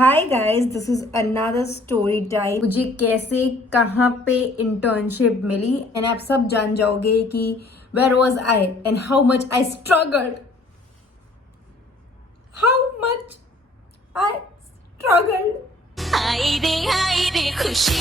Hi guys, this is another story time. मुझे कैसे कहाँ पे इंटर्नशिप मिली एंड आप सब जान जाओगे कि where was I and how much I struggled, how much I struggled. हाय रे खुशी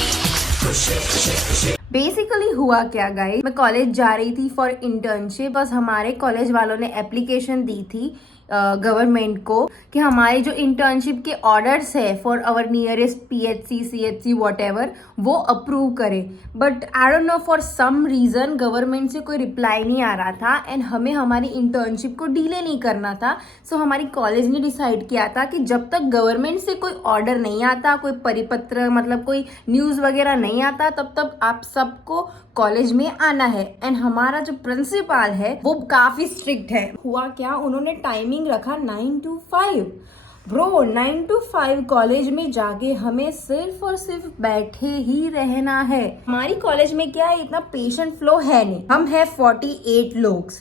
खुशी खुशी खुशी। बेसिकली हुआ क्या गाइस, मैं कॉलेज जा रही थी फॉर इंटर्नशिप। बस हमारे कॉलेज वालों ने एप्लीकेशन दी थी गवर्नमेंट को कि हमारे जो इंटर्नशिप के ऑर्डर्स है for our nearest PHC CHC whatever वो अप्रूव करे। But I don't know for some reason government से कोई रिप्लाई नहीं आ रहा था एंड हमें हमारी इंटर्नशिप को डिले नहीं करना था। सो हमारी कॉलेज ने डिसाइड किया था कि जब तक गवर्नमेंट से कोई ऑर्डर नहीं आता, कोई परिपत्र मतलब कोई न्यूज़ वगैरह नहीं आता, तब तक आप सबको कॉलेज में आना है। एंड हमारा जो प्रिंसिपल है वो काफी स्ट्रिक्ट है। हुआ क्या, उन्होंने टाइमिंग रखा 9 to 5। ब्रो 9 to 5 कॉलेज में जाके हमें सिर्फ और सिर्फ बैठे ही रहना है। हमारी कॉलेज में क्या है, इतना पेशेंट फ्लो है नहीं। हम है 48 लोग,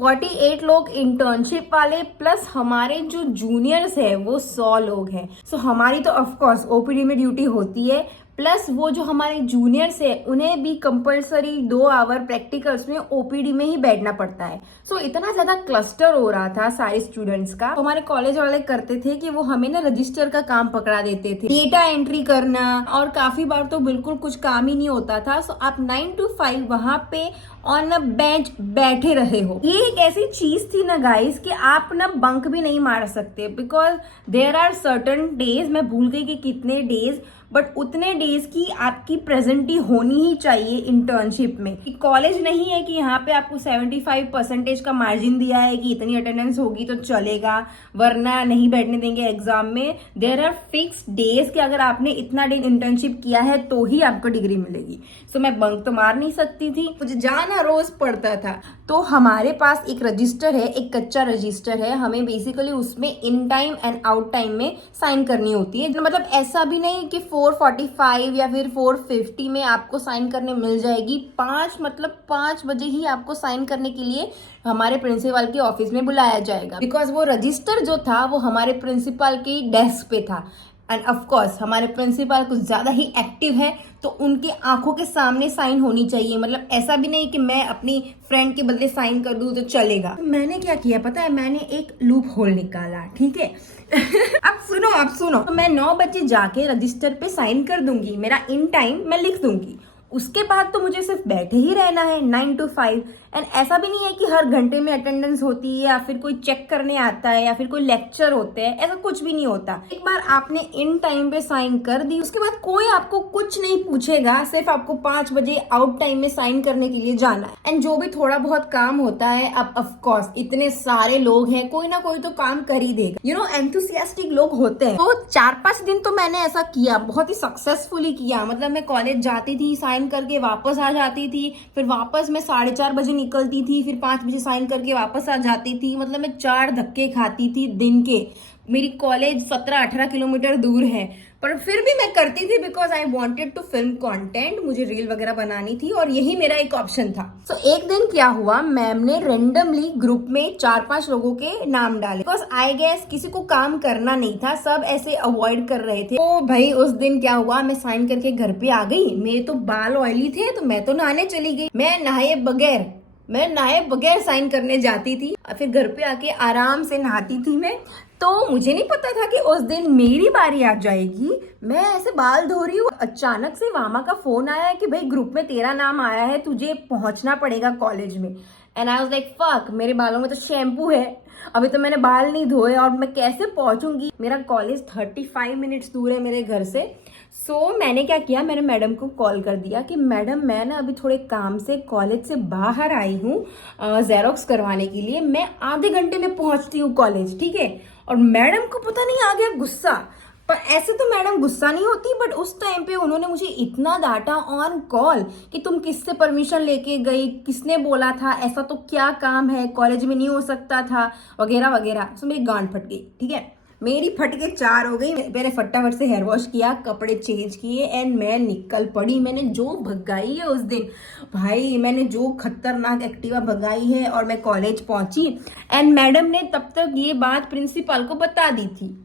48 लोग इंटर्नशिप वाले प्लस हमारे जो जूनियर्स है वो 100 लोग हैं। सो हमारी तो ऑफकोर्स ओपीडी में ड्यूटी होती है, प्लस वो जो हमारे जूनियर्स है उन्हें भी कंपलसरी 2 आवर प्रैक्टिकल्स में ओपीडी में ही बैठना पड़ता है। सो इतना ज्यादा क्लस्टर हो रहा था सारे स्टूडेंट्स का। तो हमारे कॉलेज वाले करते थे कि वो हमें ना रजिस्टर का काम पकड़ा देते थे, डेटा एंट्री करना, और काफी बार तो बिल्कुल कुछ काम ही नहीं होता था। सो आप 9 to 5 वहां पे ऑन अ बेंच बैठे रहे हो। ये एक ऐसी चीज थी ना गाइस कि आप ना बंक भी नहीं मार सकते, because there are certain days, मैं भूल गई कि कितने डेज, बट उतने डेज की आपकी प्रेजेंटी होनी ही चाहिए इंटर्नशिप में। कॉलेज नहीं है कि यहाँ पे आपको 75% का मार्जिन दिया है कि इतनी अटेंडेंस होगी तो चलेगा वरना नहीं बैठने देंगे एग्जाम में। देयर आर फिक्स डेज कि अगर आपने इतना डे इंटर्नशिप किया है तो ही आपको डिग्री मिलेगी। सो मैं बंक तो मार नहीं सकती थी, मुझे जाना रोज पड़ता था। तो हमारे पास एक रजिस्टर है, एक कच्चा रजिस्टर है, हमें बेसिकली उसमें in time and out time में साइन करनी होती है। मतलब ऐसा भी नहीं कि 4:45 या फिर 4:50 में आपको साइन करने मिल जाएगी। 5 बजे ही आपको साइन करने के लिए हमारे प्रिंसिपल के ऑफिस में बुलाया जाएगा, बिकॉज वो रजिस्टर जो था वो हमारे प्रिंसिपल के डेस्क पे था। एंड ऑफ कोर्स हमारे प्रिंसिपल कुछ ज्यादा ही एक्टिव है तो उनके आंखों के सामने साइन होनी चाहिए। मतलब ऐसा भी नहीं कि मैं अपनी फ्रेंड के बदले साइन कर दूं तो चलेगा। तो मैंने क्या किया पता है, मैंने एक लूप होल निकाला, ठीक है। आप सुनो तो मैं 9 बजे जाके रजिस्टर पे साइन कर दूंगी, मेरा इन टाइम मैं लिख दूंगी। उसके बाद तो मुझे सिर्फ बैठे ही रहना है 9 to 5। एंड ऐसा भी नहीं है कि हर घंटे में अटेंडेंस होती है या फिर कोई चेक करने आता है या फिर कोई लेक्चर होते हैं, ऐसा कुछ भी नहीं होता। एक बार आपने इन टाइम पे साइन कर दी उसके बाद कोई आपको कुछ नहीं पूछेगा, सिर्फ आपको 5 बजे आउट टाइम में साइन करने के लिए जाना है। एंड जो भी थोड़ा बहुत काम होता है, अब ऑफकोर्स इतने सारे लोग हैं, कोई ना कोई तो काम कर ही देगा। यू नो एंथुसियास्टिक लोग होते हैं। तो 4-5 दिन तो मैंने ऐसा किया, बहुत ही सक्सेसफुली किया। मतलब मैं कॉलेज जाती थी, साइन करके वापस आ जाती थी, फिर वापस मैं 4:30 बजे निकलती थी, फिर 5 बजे साइन करके वापस आ जाती थी। मतलब मैं 4 धक्के खाती थी दिन के। मेरी कॉलेज 17-18 किलोमीटर दूर है, पर फिर भी मैं करती थी because I wanted to film content, मुझे रील वगैरह बनानी थी और यही मेरा एक ऑप्शन था। सो एक दिन क्या हुआ, मैम ने रेंडमली ग्रुप में 4-5 लोगों के नाम डाले, बिकॉज आई गेस किसी को काम करना नहीं था, सब ऐसे अवॉइड कर रहे थे। तो भाई उस दिन क्या हुआ, मैं साइन करके घर पे आ गई, मेरे तो बाल ऑयली थे तो मैं तो नहाने चली गई। मैं नहाए बगैर साइन करने जाती थी, फिर घर पे आके आराम से नहाती थी मैं। तो मुझे नहीं पता था कि उस दिन मेरी बारी आ जाएगी। मैं ऐसे बाल धो रही हूँ, अचानक से मामा का फोन आया कि भाई ग्रुप में तेरा नाम आया है, तुझे पहुंचना पड़ेगा कॉलेज में। And I was like fuck, मेरे बालों में तो शैम्पू है, अभी तो मैंने बाल नहीं धोए और मैं कैसे पहुंचूंगी। मेरा कॉलेज 35 मिनट्स दूर है मेरे घर से। सो मैंने क्या किया, मैंने मैडम को कॉल कर दिया कि मैडम मैं ना अभी थोड़े काम से कॉलेज से बाहर आई हूँ जेरोक्स करवाने के लिए, मैं आधे घंटे में पहुंचती हूँ कॉलेज, ठीक है। और मैडम को पता नहीं आ गया गुस्सा, पर ऐसे तो मैडम गुस्सा नहीं होती, बट उस टाइम पे उन्होंने मुझे इतना डांटा ऑन कॉल कि तुम किससे परमिशन लेके गई, किसने बोला था, ऐसा तो क्या काम है, कॉलेज में नहीं हो सकता था, वगैरह वगैरह। सो मेरी गांड फट गई, ठीक है, मेरी फट के 4 हो गई। मैंने फटाफट से हेयर वॉश किया, कपड़े चेंज किए एंड मैं निकल पड़ी। मैंने जो भगाई है उस दिन भाई, मैंने जो खतरनाक एक्टिवा भगाई है, और मैं कॉलेज पहुंची। एंड मैडम ने तब तक ये बात प्रिंसिपल को बता दी थी।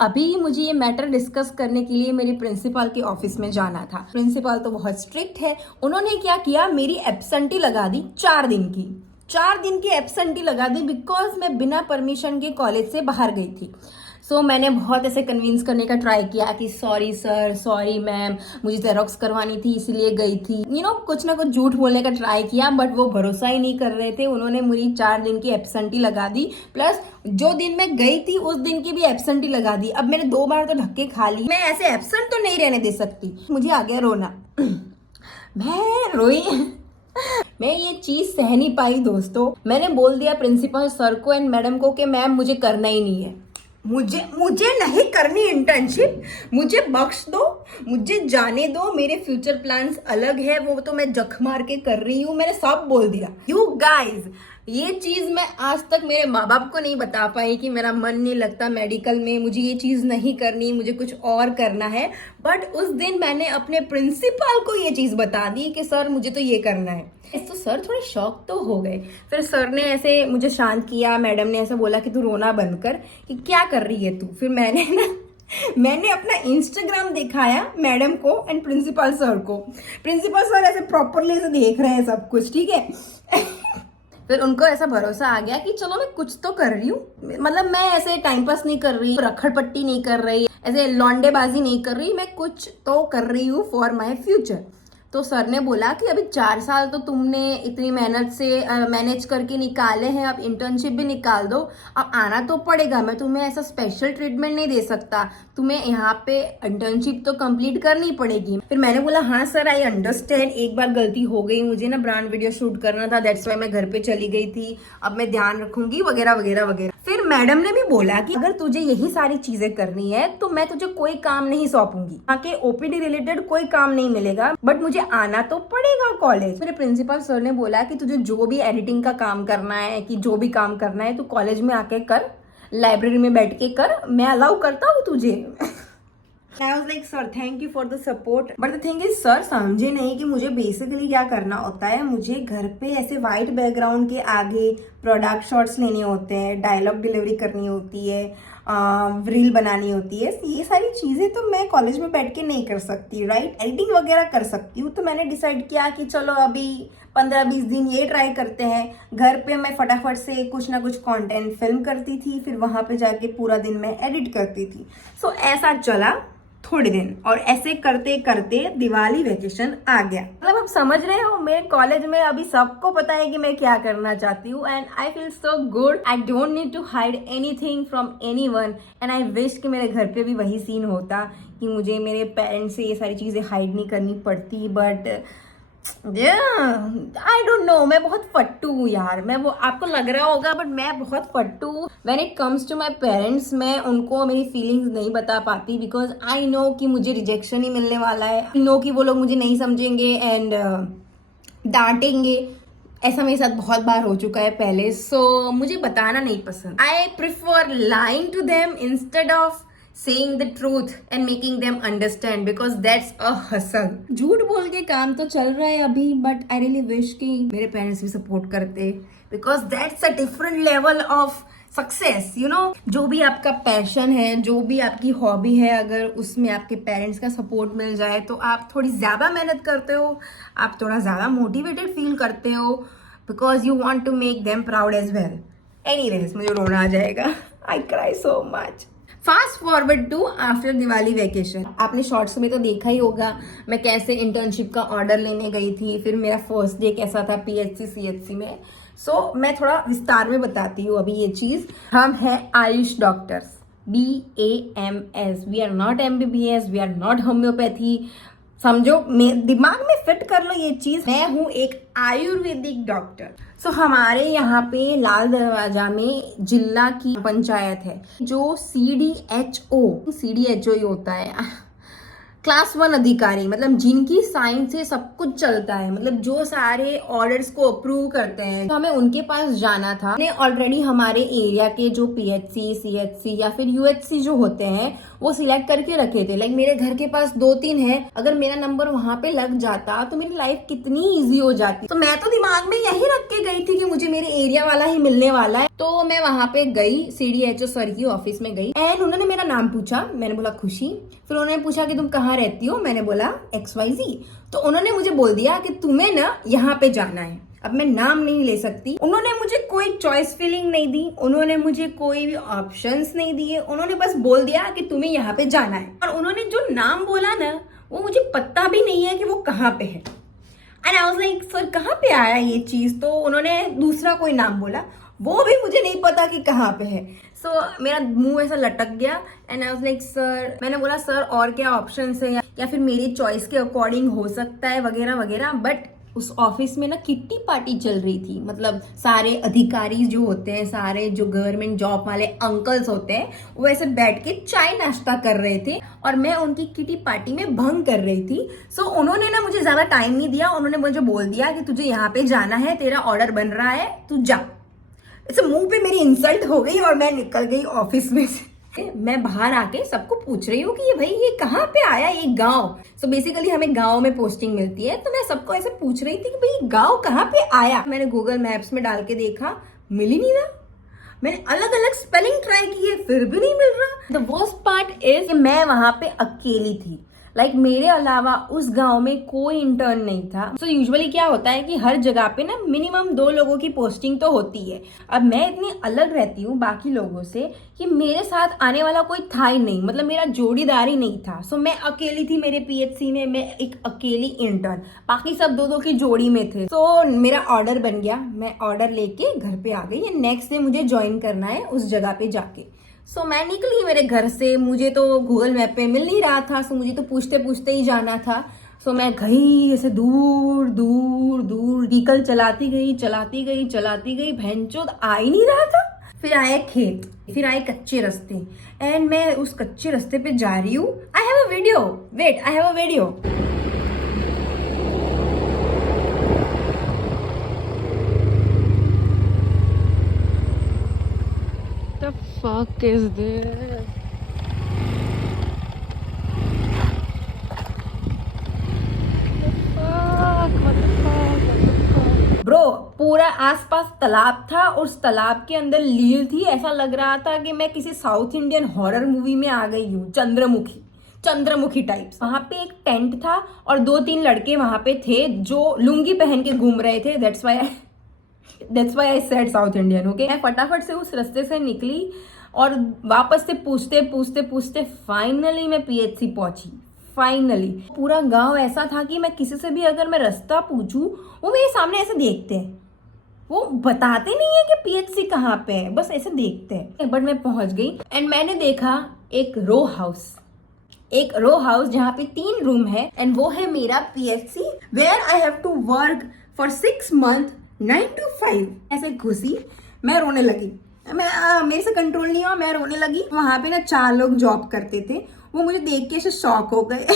अभी मुझे ये मैटर डिस्कस करने के लिए मेरी प्रिंसिपल के ऑफिस में जाना था। प्रिंसिपल तो बहुत स्ट्रिक्ट है। उन्होंने क्या किया, मेरी एब्सेंटी लगा दी 4 दिन की। 4 दिन की एब्सेंटी लगा दी बिकॉज मैं बिना परमिशन के कॉलेज से बाहर गई थी। सो मैंने बहुत ऐसे कन्विंस करने का ट्राई किया कि सॉरी सर, सॉरी मैम, मुझे जेरोक्स करवानी थी इसलिए गई थी। कुछ ना कुछ झूठ बोलने का ट्राई किया, बट वो भरोसा ही नहीं कर रहे थे। उन्होंने मेरी 4 दिन की एब्सेंटी लगा दी, प्लस जो दिन मैं गई थी उस दिन की भी एब्सेंटी लगा दी। अब मैंने 2 बार तो धक्के खा ली। मैं ऐसे एब्सेंट तो नहीं रहने दे सकती। मुझे आ गया रोना। मैं रोई। मैं ये चीज सह नहीं पाई दोस्तों। मैंने बोल दिया प्रिंसिपल सर को एंड मैडम को कि मैम मुझे करना ही नहीं है, मुझे नहीं करनी इंटर्नशिप, मुझे बख्श दो, मुझे जाने दो, मेरे फ्यूचर प्लान्स अलग है, वो तो मैं जख मार के कर रही हूँ। मैंने सब बोल दिया। यू गाइज, ये चीज मैं आज तक मेरे माँ बाप को नहीं बता पाई कि मेरा मन नहीं लगता मेडिकल में, मुझे ये चीज नहीं करनी, मुझे कुछ और करना है। बट उस दिन मैंने अपने प्रिंसिपल को ये चीज बता दी कि सर मुझे तो ये करना है। तो सर थोड़े शॉक तो हो गए। फिर सर ने ऐसे मुझे शांत किया, मैडम ने ऐसा बोला कि तू रोना बंद कर, कि क्या कर रही है तू। फिर मैंने अपना इंस्टाग्राम दिखाया मैडम को एंड प्रिंसिपल सर को। प्रिंसिपल सर ऐसे प्रॉपरली ऐसे देख रहे हैं सब कुछ, ठीक है। फिर उनको ऐसा भरोसा आ गया कि चलो मैं कुछ तो कर रही हूँ, मतलब मैं ऐसे टाइम पास नहीं कर रही, रखड़ पट्टी नहीं कर रही, ऐसे लौंडेबाजी नहीं कर रही, मैं कुछ तो कर रही हूँ फॉर माई फ्यूचर। तो सर ने बोला कि अभी 4 साल तो तुमने इतनी मेहनत से मैनेज करके निकाले हैं, अब इंटर्नशिप भी निकाल दो, अब आना तो पड़ेगा। मैं तुम्हें ऐसा स्पेशल ट्रीटमेंट नहीं दे सकता, तुम्हें यहाँ पे इंटर्नशिप तो कंप्लीट करनी पड़ेगी। फिर मैंने बोला हाँ सर, आई अंडरस्टैंड, एक बार गलती हो गई, मुझे ना ब्रांड वीडियो शूट करना था, दैट्स वाई मैं घर पे चली गई थी, अब मैं ध्यान रखूंगी वगैरह वगैरह वगैरह। फिर मैडम ने भी बोला कि अगर तुझे यही सारी चीजें करनी है तो मैं तुझे कोई काम नहीं सौंपूंगी, वहाँ के ओपीडी रिलेटेड कोई काम नहीं मिलेगा, बट मुझे आना तो पड़ेगा कॉलेज। मेरे प्रिंसिपल सर ने बोला कि तुझे जो भी एडिटिंग का काम करना है, कि जो भी काम करना है तू कॉलेज में आके कर, लाइब्रेरी में बैठ के कर, मैं अलाउ करता हूँ तुझे। I was like, sir, thank you for the support. But the thing is, sir समझे नहीं कि मुझे बेसिकली क्या करना होता है। मुझे घर पे ऐसे वाइट बैकग्राउंड के आगे प्रोडक्ट शॉट्स लेने होते हैं, डायलॉग डिलीवरी करनी होती है, रील बनानी होती है, ये सारी चीज़ें तो मैं कॉलेज में बैठ के नहीं कर सकती, राइट। एडिटिंग वगैरह कर सकती हूँ। तो मैंने डिसाइड किया कि चलो अभी 15-20 दिन ये ट्राई करते हैं। घर पे मैं फटाफट से कुछ ना कुछ कंटेंट फिल्म करती थी, फिर वहाँ पे जाके पूरा दिन मैं एडिट करती थी। सो ऐसा चला थोड़े दिन, और ऐसे करते करते दिवाली वेकेशन आ गया। मतलब आप समझ रहे हो, मेरे कॉलेज में अभी सबको पता है कि मैं क्या करना चाहती हूँ, and I feel so good. I don't need to hide anything from anyone, and I wish कि मेरे घर पे भी वही सीन होता कि मुझे मेरे पेरेंट्स से ये सारी चीजें हाइड नहीं करनी पड़ती। बट आई डोंट नो, मैं बहुत फट्टू हूँ यार। मैं वो आपको लग रहा होगा, बट मैं बहुत फट्टू हूँ when it comes to my parents. मैं उनको मेरी फीलिंग्स नहीं बता पाती बिकॉज आई नो कि मुझे रिजेक्शन ही मिलने वाला है। आई नो कि वो लोग मुझे नहीं समझेंगे एंड डांटेंगे। ऐसा मेरे साथ बहुत बार हो चुका है पहले। सो मुझे बताना नहीं पसंद। I prefer lying to them instead of saying the truth and making them understand because that's a hustle. झूठ बोल के काम तो चल रहा है अभी, but I really wish कि मेरे पेरेंट्स भी सपोर्ट करते because that's a different level of success. You know, जो भी आपका पैशन है, जो भी आपकी हॉबी है, अगर उसमें आपके पेरेंट्स का सपोर्ट मिल जाए तो आप थोड़ी ज़्यादा मेहनत करते हो, आप थोड़ा ज़्यादा मोटिवेटेड फील करते हो because you want to make them proud as well. Anyways, मुझे रोना आ जाएगा। I cry so much. Fast forward to after Diwali vacation. आपने शॉर्ट्स में तो देखा ही होगा मैं कैसे इंटर्नशिप का ऑर्डर लेने गई थी, फिर मेरा फर्स्ट डे कैसा था PHC CHC में। सो मैं थोड़ा विस्तार में बताती हूँ अभी ये चीज़। हम हैं Ayush doctors, BAMS। We are not MBBS, we are not homeopathy. समझो, दिमाग में फिट कर लो ये चीज। मैं हूँ एक आयुर्वेदिक डॉक्टर। सो हमारे यहाँ पे लाल दरवाजा में जिला की पंचायत है जो CDHO ही होता है। क्लास 1 अधिकारी, मतलब जिनकी साइन से सब कुछ चलता है, मतलब जो सारे ऑर्डर्स को अप्रूव करते हैं, तो हमें उनके पास जाना था। हमने ऑलरेडी हमारे एरिया के जो पीएचसी, सीएचसी या फिर यूएचसी जो होते हैं वो सिलेक्ट करके रखे थे। लाइक मेरे घर के पास 2-3 है, अगर मेरा नंबर वहां पे लग जाता तो मेरी लाइफ कितनी ईजी हो जाती। तो मैं तो दिमाग में यही रख के गई थी कि मुझे मेरे एरिया वाला ही मिलने वाला है। तो मैं वहां पे गई, CDHO सर की ऑफिस में गई एंड उन्होंने मेरा नाम पूछा। मैंने बोला खुशी। फिर उन्होंने पूछा कि तुम कहाँ रहती हो, मैंने बोला XYZ। तो उन्होंने मुझे बोल दिया कि तुम्हें ना यहाँ पे जाना है। अब मैं नाम नहीं ले सकती। उन्होंने मुझे कोई चॉइस फीलिंग नहीं दी, उन्होंने मुझे कोई भी ऑप्शंस नहीं दिए, उन्होंने बस बोल दिया कि तुम्हें यहाँ पे जाना है। और उन्होंने जो नाम बोला ना, वो मुझे पता भी नहीं है कि वो कहाँ पे है। And I was like sir कहाँ पे आया ये चीज। तो उन्होंने दूसरा कोई नाम बोला, वो भी मुझे नहीं पता कि कहाँ पे है। सो मेरा मुंह ऐसा लटक गया and I was like sir, मैंने बोला सर और क्या ऑप्शंस है या फिर मेरी चॉइस के अकॉर्डिंग हो सकता है वगैरह वगैरह। बट उस ऑफिस में ना किट्टी पार्टी चल रही थी, मतलब सारे अधिकारी जो होते हैं, सारे जो गवर्नमेंट जॉब वाले अंकल्स होते हैं, वो ऐसे बैठ के चाय नाश्ता कर रहे थे और मैं उनकी किट्टी पार्टी में भंग कर रही थी। सो उन्होंने ना मुझे ज्यादा टाइम नहीं दिया, उन्होंने मुझे बोल दिया कि तुझे यहाँ पे जाना है, तेरा ऑर्डर बन रहा है, तू जा। ऐसे मुंह पे मेरी इंसल्ट हो गई और मैं निकल गई ऑफिस में से। मैं बाहर आके सबको पूछ रही हूँ कि ये भाई ये कहाँ पे आया ये गांव। सो बेसिकली हमें गांव में पोस्टिंग मिलती है, तो मैं सबको ऐसे पूछ रही थी कि भाई गांव कहाँ पे आया। मैंने गूगल मैप्स में डाल के देखा, मिल ही नहीं रहा। मैंने अलग अलग स्पेलिंग ट्राई किए, फिर भी नहीं मिल रहा। द वर्स्ट पार्ट इज कि मैं वहां पे अकेली थी। लाइक मेरे अलावा उस गांव में कोई इंटर्न नहीं था। सो यूजुअली क्या होता है कि हर जगह पे ना मिनिमम 2 लोगों की पोस्टिंग तो होती है। अब मैं इतनी अलग रहती हूँ बाकी लोगों से कि मेरे साथ आने वाला कोई था ही नहीं, मतलब मेरा जोड़ीदार ही नहीं था। सो मैं अकेली थी मेरे PHC में, मैं एक अकेली इंटर्न, बाकी सब 2-2 की जोड़ी में थे। सो मेरा ऑर्डर बन गया, मैं ऑर्डर लेके घर पे आ गई। नेक्स्ट डे मुझे ज्वाइन करना है उस जगह पे जाके। सो मैं निकली मेरे घर से, मुझे तो गूगल मैप पे मिल नहीं रहा था, सो मुझे तो पूछते पूछते ही जाना था। सो मैं गई ऐसे दूर दूर दूर, व्हीकल चलाती गई, भैंचोद आ ही नहीं रहा था। फिर आए खेत, फिर आए कच्चे रास्ते एंड मैं उस कच्चे रास्ते पे जा रही हूँ। I have a video, wait, I have a video. Fuck is this? Bro पूरा आसपास तालाब था, उस तालाब के अंदर लील थी। ऐसा लग रहा था कि मैं किसी साउथ इंडियन हॉरर मूवी में आ गई हूँ, चंद्रमुखी टाइप्स। वहां पे एक टेंट था और 2-3 लड़के वहां पे थे जो लुंगी पहन के घूम रहे थे। That's why I said south Indian. Okay, मैं फटाफट से उस रास्ते से निकली और वापस से पूछते फाइनली मैं PHC पहुंची। फाइनली पूरा गांव ऐसा था कि मैं किसी से भी अगर मैं रास्ता पूछूं, वो मेरे सामने ऐसे देखते हैं, वो बताते नहीं है कि PHC कहाँ पे है, बस ऐसे देखते हैं। बट मैं पहुंच गई एंड मैंने देखा एक रो हाउस जहाँ पे 3 रूम है एंड वो है मेरा PHC, where I have to work for 6 months 9 to 5। ऐसे घुसी, मैं रोने लगी, मेरे से कंट्रोल नहीं हुआ, मैं रोने लगी। वहां पे ना 4 लोग जॉब करते थे, वो मुझे देख के ऐसे शॉक हो गए।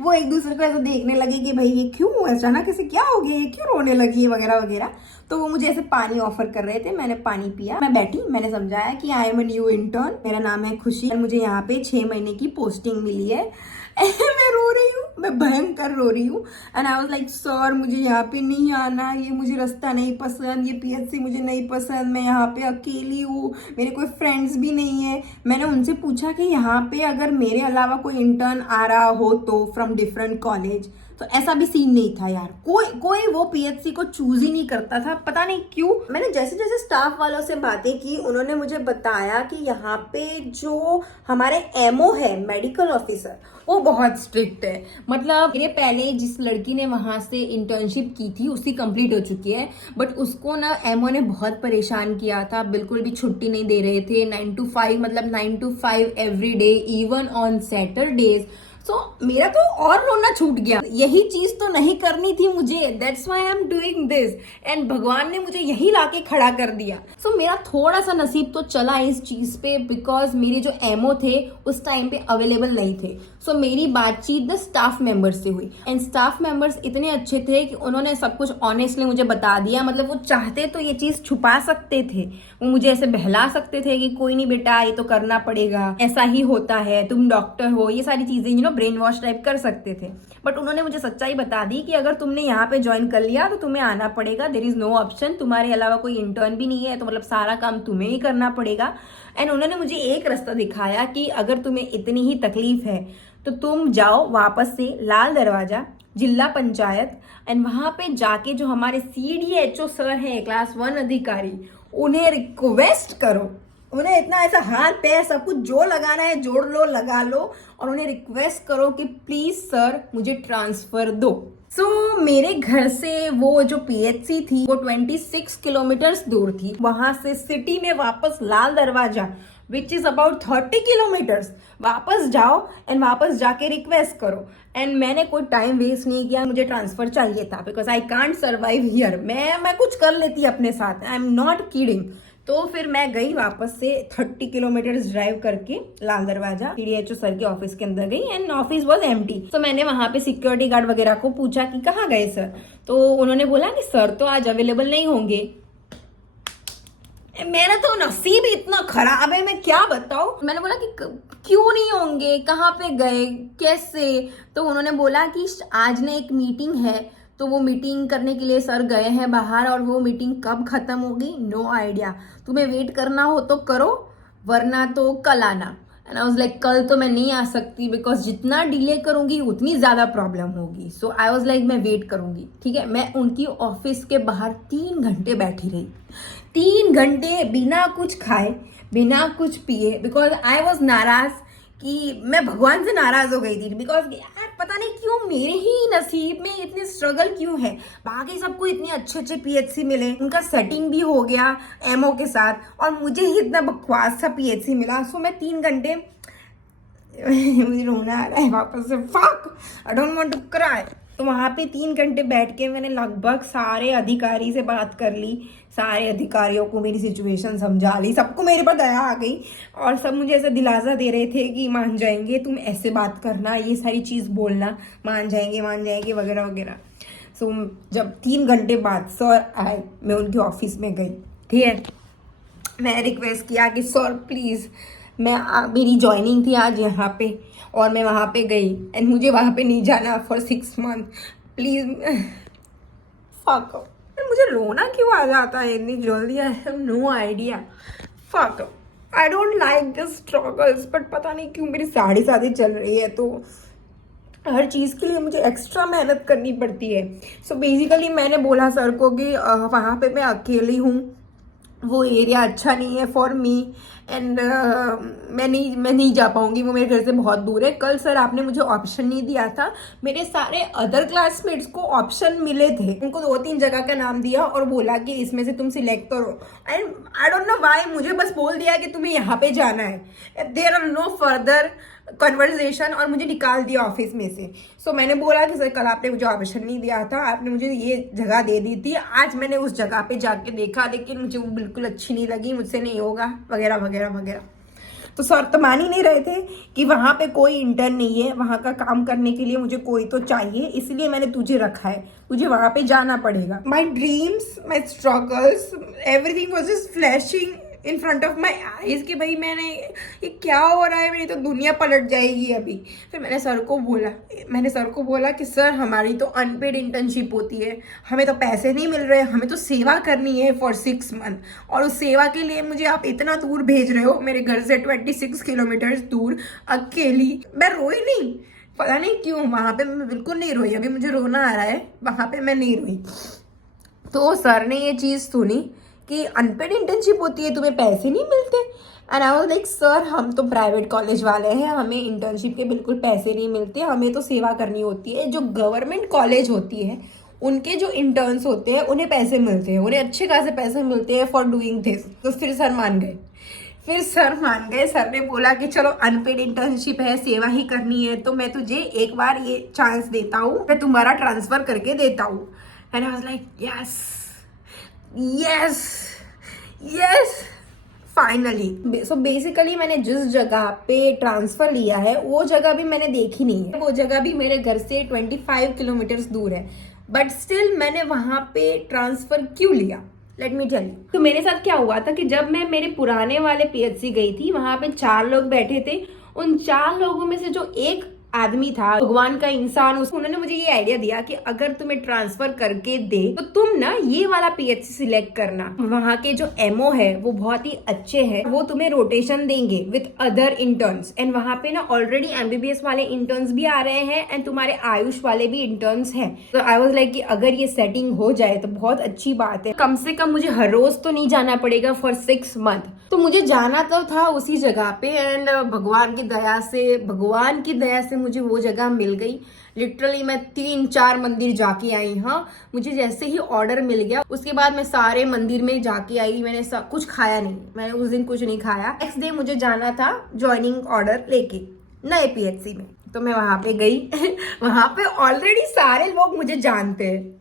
वो एक दूसरे को ऐसे देखने लगे कि भाई ये क्यों, अचानक ऐसे क्या हो गया, ये क्यों रोने लगी है वगैरह वगैरह। तो वो मुझे ऐसे पानी ऑफर कर रहे थे, मैंने पानी पिया, मैं बैठी, मैंने समझाया कि I am a new intern, मेरा नाम है खुशी, मुझे यहाँ पे 6 महीने की पोस्टिंग मिली है। मैं रो रही हूँ, मैं भयंकर रो रही हूँ and I was like sir मुझे यहाँ पे नहीं आना, ये मुझे रास्ता नहीं पसंद, ये PHC मुझे नहीं पसंद, मैं यहाँ पे अकेली हूँ, मेरे कोई फ्रेंड्स भी नहीं है। मैंने उनसे पूछा कि यहाँ पे अगर मेरे अलावा कोई इंटर्न आ रहा हो तो फ्रॉम डिफरेंट कॉलेज, तो ऐसा भी सीन नहीं था यार, कोई वो PHC को चूज ही नहीं करता था, पता नहीं क्यों। मैंने जैसे जैसे स्टाफ वालों से बातें की, उन्होंने मुझे बताया कि यहाँ पे जो हमारे MO है, मेडिकल ऑफिसर, वो बहुत स्ट्रिक्ट है। मतलब मेरे पहले जिस लड़की ने वहां से इंटर्नशिप की थी उसकी कंप्लीट हो चुकी है, बट उसको ना MO ने बहुत परेशान किया था, बिल्कुल भी छुट्टी नहीं दे रहे थे। 9 to 5 मतलब 9 to 5 every day, even on Saturdays. So मेरा तो और रोना छूट गया, यही चीज तो नहीं करनी थी मुझे, that's why I am doing this, and भगवान ने मुझे यही लाके खड़ा कर दिया। सो मेरा थोड़ा सा नसीब तो चला इस चीज पे, बिकॉज मेरे जो एमओ थे उस टाइम पे अवेलेबल नहीं थे। सो मेरी बातचीत द स्टाफ मेंबर्स से हुई, एंड स्टाफ मेंबर्स इतने अच्छे थे कि उन्होंने सब कुछ ऑनेस्टली मुझे बता दिया। मतलब वो चाहते तो ये चीज छुपा सकते थे, वो मुझे ऐसे बहला सकते थे कि कोई नहीं बेटा ये तो करना पड़ेगा, ऐसा ही होता है, तुम डॉक्टर हो, ये सारी चीजें ब्रेन वॉश टाइप कर सकते थे। बट उन्होंने मुझे सच्चाई बता दी कि अगर तुमने यहाँ पे ज्वाइन कर लिया तो तुम्हें आना पड़ेगा, देयर इज नो ऑप्शन, तुम्हारे अलावा कोई इंटर्न भी नहीं है, तो मतलब सारा काम तुम्हें ही करना पड़ेगा। एंड उन्होंने मुझे एक रास्ता दिखाया कि अगर तुम्हें इतनी ही तकलीफ है तो तुम जाओ वापस से लाल दरवाजा जिला पंचायत, एंड वहां पे जाके जो हमारे CDHO सर हैं, क्लास 1 अधिकारी, उन्हें रिक्वेस्ट करो, उन्हें इतना ऐसा हाथ पैर सब कुछ जो लगाना है जोड़ लो, लगा लो, और उन्हें रिक्वेस्ट करो कि प्लीज सर मुझे ट्रांसफर दो। सो मेरे घर से वो जो PHC थी वो 26 किलोमीटर्स दूर थी, वहां से सिटी में वापस लाल दरवाजा विच इज अबाउट 30 किलोमीटर्स वापस जाओ एंड वापस जाके रिक्वेस्ट करो। एंड मैंने कोई टाइम वेस्ट नहीं किया, मुझे ट्रांसफर चाहिए था because I can't survive here. मैं कुछ कर लेती अपने साथ, आई एम नॉट किडिंग। तो फिर मैं गई वापस से 30 किलोमीटर्स ड्राइव करके लाल दरवाजा CDHO सर के ऑफिस के अंदर गई, एंड ऑफिस वाज एम्प्टी। तो मैंने वहां पे सिक्योरिटी गार्ड वगैरह को पूछा कि कहाँ गए सर, तो उन्होंने बोला कि सर तो आज अवेलेबल नहीं होंगे। मेरा तो नसीब इतना खराब है, मैं क्या बताऊं। मैंने बोला कि क्यों नहीं होंगे, कहाँ पे गए, कैसे, तो उन्होंने बोला कि आज ने एक मीटिंग है, तो वो मीटिंग करने के लिए सर गए हैं बाहर, और वो मीटिंग कब खत्म होगी नो आइडिया, तुम्हें वेट करना हो तो करो वरना तो कल आना। एंड आई वाज लाइक कल तो मैं नहीं आ सकती बिकॉज जितना डिले करूंगी उतनी ज्यादा प्रॉब्लम होगी। सो आई वाज लाइक मैं वेट करूंगी, ठीक है। मैं उनकी ऑफिस के बाहर 3 घंटे बैठी रही, 3 घंटे बिना कुछ खाए बिना कुछ पिए, बिकॉज आई वॉज नाराज कि मैं भगवान से नाराज हो गई थी, बिकॉज यार पता नहीं क्यों मेरे ही नसीब में इतनी स्ट्रगल क्यों है। बाकी सबको इतने अच्छे अच्छे PHC मिले, उनका सेटिंग भी हो गया एमओ के साथ, और मुझे ही इतना बकवास सा PHC मिला। सो मैं 3 घंटे मुझे रोना आ रहा है वापस से, fuck I don't want to cry. तो वहाँ पे 3 घंटे बैठ के मैंने लगभग सारे अधिकारी से बात कर ली, सारे अधिकारियों को मेरी सिचुएशन समझा ली, सबको मेरे पर दया आ गई, और सब मुझे ऐसा दिलासा दे रहे थे कि मान जाएंगे, तुम ऐसे बात करना, ये सारी चीज़ बोलना, मान जाएंगे वगैरह वगैरह। सो जब 3 घंटे बाद सर आए, मैं उनके ऑफिस में गई, ठीक है। मैं रिक्वेस्ट किया कि सर प्लीज़, मेरी ज्वाइनिंग थी आज यहाँ पे, और मैं वहाँ पे गई, एंड मुझे वहाँ पे नहीं जाना फॉर 6 मंथ, प्लीज़। फक, मुझे रोना क्यों आ जाता है इतनी जल्दी, I have no idea. Fuck, I don't like this struggles, but पता नहीं क्यों मेरी शादी चल रही है, तो हर चीज़ के लिए मुझे एक्स्ट्रा मेहनत करनी पड़ती है। सो बेसिकली मैंने बोला सर को कि वहाँ पे मैं अकेली हूँ, वो एरिया अच्छा नहीं है फॉर मी, एंड मैं नहीं जा पाऊंगी, वो मेरे घर से बहुत दूर है। कल सर आपने मुझे ऑप्शन नहीं दिया था, मेरे सारे अदर क्लासमेट्स को ऑप्शन मिले थे, उनको 2-3 जगह का नाम दिया और बोला कि इसमें से तुम सिलेक्ट करो, and I don't know why मुझे बस बोल दिया कि तुम्हें यहाँ पे जाना है, there are no further conversation, और मुझे निकाल दिया ऑफिस में से। सो मैंने बोला कि सर कल आपने मुझे ऑप्शन नहीं दिया था, आपने मुझे ये जगह दे दी थी, आज मैंने उस जगह पे जाके देखा, लेकिन मुझे वो बिल्कुल अच्छी नहीं लगी, मुझसे नहीं होगा वगैरह वगैरह वगैरह। तो सर तो मान ही नहीं रहे थे कि वहाँ पे कोई इंटर्न नहीं है, वहाँ का काम करने के लिए मुझे कोई तो चाहिए, इसलिए मैंने तुझे रखा है, तुझे वहाँ पे जाना पड़ेगा। My dreams, my struggles, everything was just flashing in front of my eyes कि भाई ये क्या हो रहा है, मेरी तो दुनिया पलट जाएगी अभी। फिर मैंने सर को बोला कि सर हमारी तो अनपेड इंटर्नशिप होती है, हमें तो पैसे नहीं मिल रहे, हमें तो सेवा करनी है फॉर 6 मंथ, और उस सेवा के लिए मुझे आप इतना दूर भेज रहे हो, मेरे घर से 26 किलोमीटर दूर अकेली। मैं रोई नहीं, पता नहीं क्यों वहाँ पे मैं बिल्कुल नहीं रोई, अभी मुझे रोना आ रहा है, वहाँ पे मैं नहीं रोई। तो सर ने ये चीज़ सुनी कि अनपेड इंटर्नशिप होती है, तुम्हें पैसे नहीं मिलते, and I was like sir हम तो प्राइवेट कॉलेज वाले हैं, हमें इंटर्नशिप के बिल्कुल पैसे नहीं मिलते, हमें तो सेवा करनी होती है। जो गवर्नमेंट कॉलेज होती है उनके जो इंटर्न्स होते हैं उन्हें पैसे मिलते हैं, उन्हें अच्छे खासे पैसे मिलते हैं फॉर डूइंग दिस। तो फिर सर मान गए, फिर सर मान गए, सर ने बोला कि चलो अनपेड इंटर्नशिप है, सेवा ही करनी है, तो मैं तुझे एक बार ये चांस देता हूँ, मैं तुम्हारा ट्रांसफर करके देता हूँ। And I was like yes yes yes finally. So basically मैंने जिस जगह पे ट्रांसफर लिया है वो जगह भी मैंने देखी नहीं है, वो जगह भी मेरे घर से 25 किलोमीटर दूर है, बट स्टिल मैंने वहां पे ट्रांसफर क्यों लिया, लेट मी टेल यू। तो मेरे साथ क्या हुआ था कि जब मैं मेरे पुराने वाले पीएचसी गई थी, वहां पे 4 लोग बैठे थे। उन 4 लोगों में से जो एक आदमी था, भगवान का इंसान, उन्होंने मुझे ये आइडिया दिया कि अगर तुम्हें ट्रांसफर करके दे तो तुम ना ये वाला पीएचसी सिलेक्ट करना, वहां के जो एमओ है वो बहुत ही अच्छे हैं, वो तुम्हें रोटेशन देंगे विद अदर इंटर्न्स, एंड वहां पे ना ऑलरेडी एमबीबीएस वाले इंटर्न्स भी आ रहे हैं एंड तुम्हारे आयुष वाले भी इंटर्न्स हैं। तो आई वाज लाइक कि अगर ये सेटिंग हो जाए तो बहुत अच्छी बात है, कम से कम मुझे हर रोज तो नहीं जाना पड़ेगा फॉर 6 मंथ। तो मुझे जाना तो था उसी जगह पे, एंड भगवान की दया से मुझे वो जगह मिल गई। लिटरली मैं 3-4 मंदिर जाके आई। हाँ, मुझे जैसे ही ऑर्डर मिल गया उसके बाद मैं सारे मंदिर में जाके आई। मैंने सब कुछ खाया नहीं, मैंने उस दिन कुछ नहीं खाया। नेक्स्ट डे मुझे जाना था ज्वाइनिंग ऑर्डर लेके नए पीएचसी में, तो मैं वहां पे गई। वहां पे ऑलरेडी सारे लोग मुझे जानते हैं।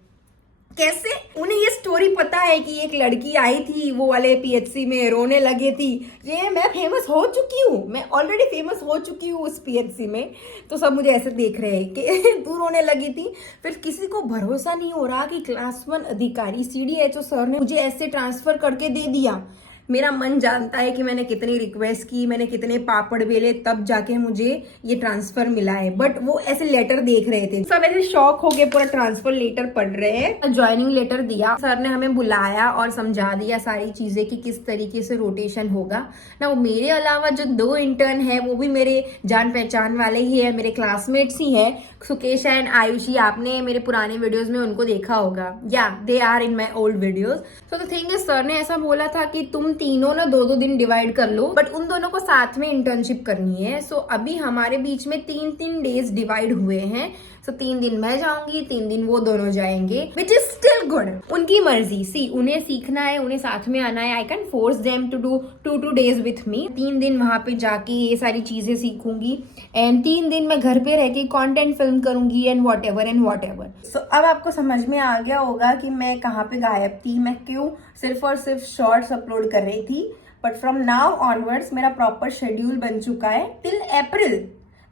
कैसे? उन्हें ये स्टोरी पता है कि एक लड़की आई थी वो वाले पीएचसी में, रोने लगी थी। ये मैं फेमस हो चुकी हूँ, मैं ऑलरेडी फेमस हो चुकी हूँ उस पीएचसी में। तो सब मुझे ऐसे देख रहे हैं कि तू रोने लगी थी। फिर किसी को भरोसा नहीं हो रहा कि क्लास 1 अधिकारी CDHO सर ने मुझे ऐसे ट्रांसफर करके दे दिया। मेरा मन जानता है कि मैंने कितनी रिक्वेस्ट की, मैंने कितने पापड़ बेले, तब जाके मुझे ये ट्रांसफर मिला है। बट वो ऐसे लेटर देख रहे थे, सब ऐसे शॉक हो गए, पूरा ट्रांसफर लेटर पढ़ रहे हैं। ज्वाइनिंग लेटर दिया, सर ने हमें बुलाया और समझा दिया सारी चीजें कि किस तरीके से रोटेशन होगा ना। मेरे अलावा जो 2 इंटर्न है वो भी मेरे जान पहचान वाले ही है, मेरे क्लासमेट्स ही है, सुकेश एंड आयुषी। आपने मेरे पुराने वीडियोज में उनको देखा होगा, या they are in my old videos. So the thing is, sir ने ऐसा बोला था कि तुम तीनों ना 2-2 दिन डिवाइड कर लो, बट उन दोनों को साथ में इंटर्नशिप करनी है। सो अभी हमारे बीच में 3-3 डेज डिवाइड हुए हैं। सो 3 दिन मैं जाऊंगी, 3 दिन वो दोनों जाएंगे, विच इज स्टिल गुड। उनकी मर्जी, सी उन्हें सीखना है, उन्हें साथ में आना है। I can force them to do 2 days with me. 3 दिन वहां पे जाके ये सारी चीजें सीखूंगी, एंड 3 दिन मैं घर पे रह के कॉन्टेंट फिल्म करूंगी एंड वॉट एवर। सो अब आपको समझ में आ गया होगा कि मैं कहाँ पे गायब थी, मैं क्यों सिर्फ और सिर्फ शॉर्ट्स अपलोड कर रही थी। बट फ्रॉम नाउ ऑनवर्ड्स मेरा प्रॉपर शेड्यूल बन चुका है टिल अप्रैल।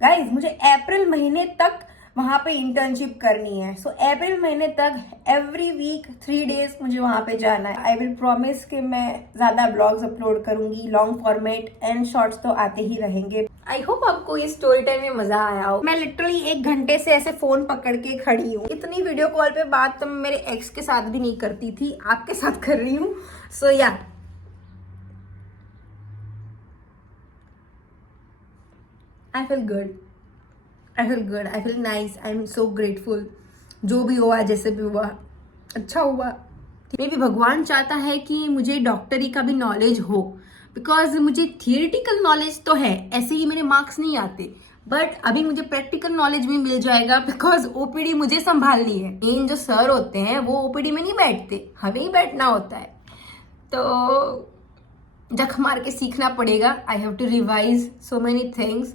गाइज, मुझे अप्रैल महीने तक वहां पे इंटर्नशिप करनी है। सो अप्रैल महीने तक एवरी वीक 3 डेज मुझे वहां पे जाना है। आई विल प्रॉमिस कि मैं ज्यादा ब्लॉग्स अपलोड करूंगी, लॉन्ग फॉर्मेट एंड शॉर्ट्स तो आते ही रहेंगे। आई होप आपको ये स्टोरी टाइम में मजा आया हो। मैं लिटरली 1 घंटे से ऐसे फोन पकड़ के खड़ी हूँ। इतनी वीडियो कॉल पे बात तो मैं मेरे एक्स के साथ भी नहीं करती थी, आपके साथ कर रही हूँ। सो या I feel good, I feel nice, I am so grateful। जो भी हुआ, जैसे भी हुआ, अच्छा हुआ। मे भी भगवान चाहता है कि मुझे डॉक्टरी का भी नॉलेज हो, बिकॉज मुझे थियोरिटिकल नॉलेज तो है, ऐसे ही मेरे मार्क्स नहीं आते, बट अभी मुझे प्रैक्टिकल नॉलेज भी मिल जाएगा, बिकॉज ओपीडी मुझे संभालनी है। मेन जो सर होते हैं वो ओपीडी में नहीं बैठते, हमें ही बैठना होता है। तो जख मार के सीखना पड़ेगा। I have to revise so many things.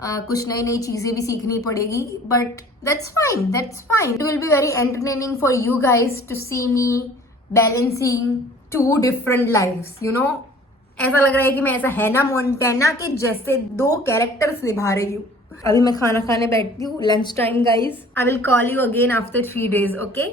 कुछ नई नई चीजें भी सीखनी पड़ेगी, but that's fine. It will be very entertaining for you guys to see me balancing 2 different lifes, you know. ऐसा लग रहा है कि मैं ऐसा हैना मोंटेना के जैसे 2 कैरेक्टर्स निभा रही हूँ। अभी मैं खाना खाने बैठती हूँ, lunch time guys. I will call you again after 3 days, okay?